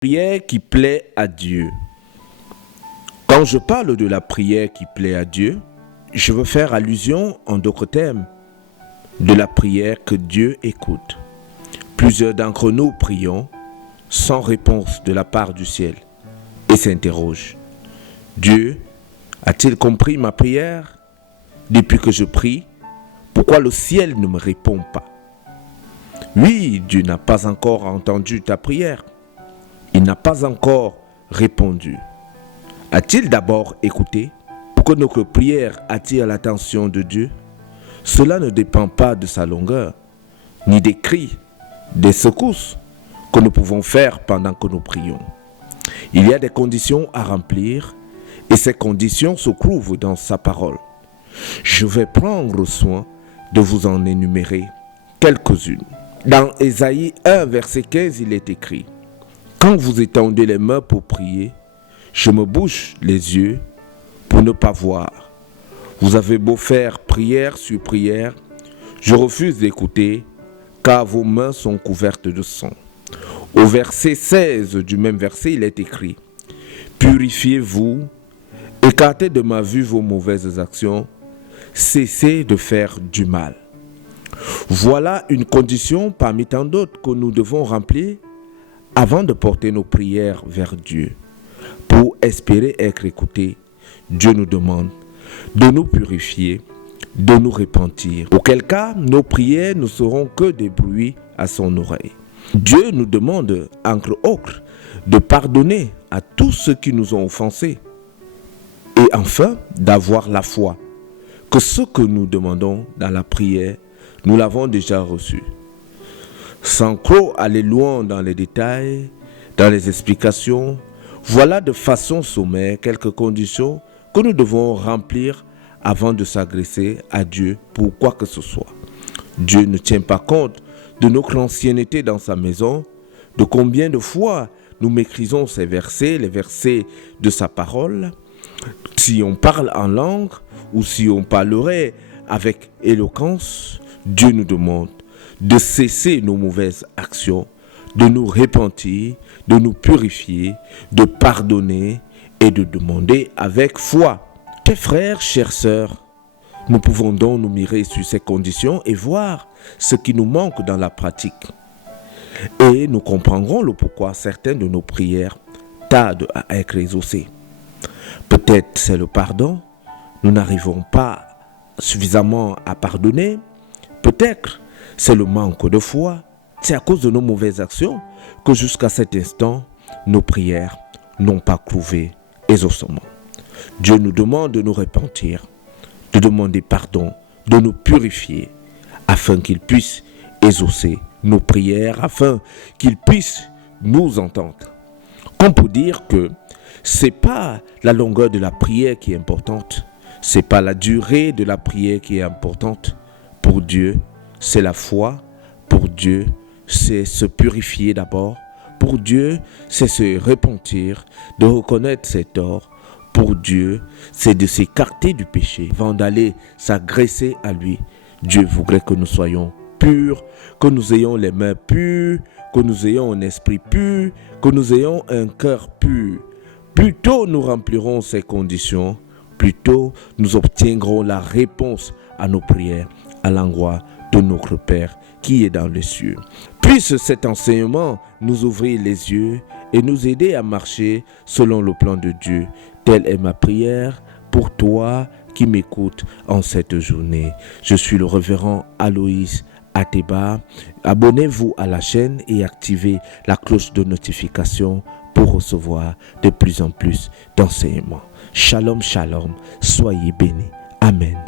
Prière qui plaît à Dieu. Quand je parle de la prière qui plaît à Dieu, je veux faire allusion, en d'autres termes, de la prière que Dieu écoute. Plusieurs d'entre nous prions sans réponse de la part du ciel et s'interrogent. Dieu a-t-il compris ma prière? Depuis que je prie, pourquoi le ciel ne me répond pas? Oui, Dieu n'a pas encore entendu ta prière. Il n'a pas encore répondu. A-t-il d'abord écouté pour que notre prière attire l'attention de Dieu? Cela ne dépend pas de sa longueur, ni des cris, des secousses que nous pouvons faire pendant que nous prions. Il y a des conditions à remplir et ces conditions se trouvent dans sa parole. Je vais prendre soin de vous en énumérer quelques-unes. Dans Ésaïe 1, verset 15, il est écrit: quand vous étendez les mains pour prier, je me bouche les yeux pour ne pas voir. Vous avez beau faire prière sur prière, je refuse d'écouter, car vos mains sont couvertes de sang. Au verset 16 du même verset, il est écrit: purifiez-vous, écartez de ma vue vos mauvaises actions, cessez de faire du mal. Voilà une condition parmi tant d'autres que nous devons remplir avant de porter nos prières vers Dieu. Pour espérer être écoutés, Dieu nous demande de nous purifier, de nous repentir. Auquel cas, nos prières ne seront que des bruits à son oreille. Dieu nous demande, entre autres, de pardonner à tous ceux qui nous ont offensés. Et enfin, d'avoir la foi que ce que nous demandons dans la prière, nous l'avons déjà reçu. Sans trop aller loin dans les détails, dans les explications, voilà de façon sommaire quelques conditions que nous devons remplir avant de s'adresser à Dieu pour quoi que ce soit. Dieu ne tient pas compte de notre ancienneté dans sa maison, de combien de fois nous méprisons ces versets, les versets de sa parole. Si on parle en langue ou si on parlerait avec éloquence, Dieu nous demande de cesser nos mauvaises actions, de nous repentir, de nous purifier, de pardonner et de demander avec foi. Chers frères, chères sœurs, nous pouvons donc nous mirer sur ces conditions et voir ce qui nous manque dans la pratique. Et nous comprendrons le pourquoi certaines de nos prières tardent à être exaucées. Peut-être c'est le pardon, nous n'arrivons pas suffisamment à pardonner. Peut-être c'est le manque de foi. C'est à cause de nos mauvaises actions que jusqu'à cet instant, nos prières n'ont pas trouvé exaucement. Dieu nous demande de nous repentir, de demander pardon, de nous purifier, afin qu'il puisse exaucer nos prières, afin qu'il puisse nous entendre. Qu'on peut dire que c'est pas la longueur de la prière qui est importante, c'est pas la durée de la prière qui est importante. Pour Dieu, c'est la foi. Pour Dieu, c'est se purifier d'abord. Pour Dieu, c'est se repentir, de reconnaître ses torts. Pour Dieu, c'est de s'écarter du péché avant d'aller s'agresser à lui. Dieu voudrait que nous soyons purs, que nous ayons les mains pures, que nous ayons un esprit pur, que nous ayons un cœur pur. Plus tôt nous remplirons ces conditions, plus tôt nous obtiendrons la réponse à nos prières à l'endroit de notre Père qui est dans les cieux. Puisse cet enseignement nous ouvrir les yeux et nous aider à marcher selon le plan de Dieu. Telle est ma prière pour toi qui m'écoutes en cette journée. Je suis le révérend Aloïs Ateba. Abonnez-vous à la chaîne et activez la cloche de notification pour recevoir de plus en plus d'enseignements. Shalom, shalom. Soyez bénis. Amen.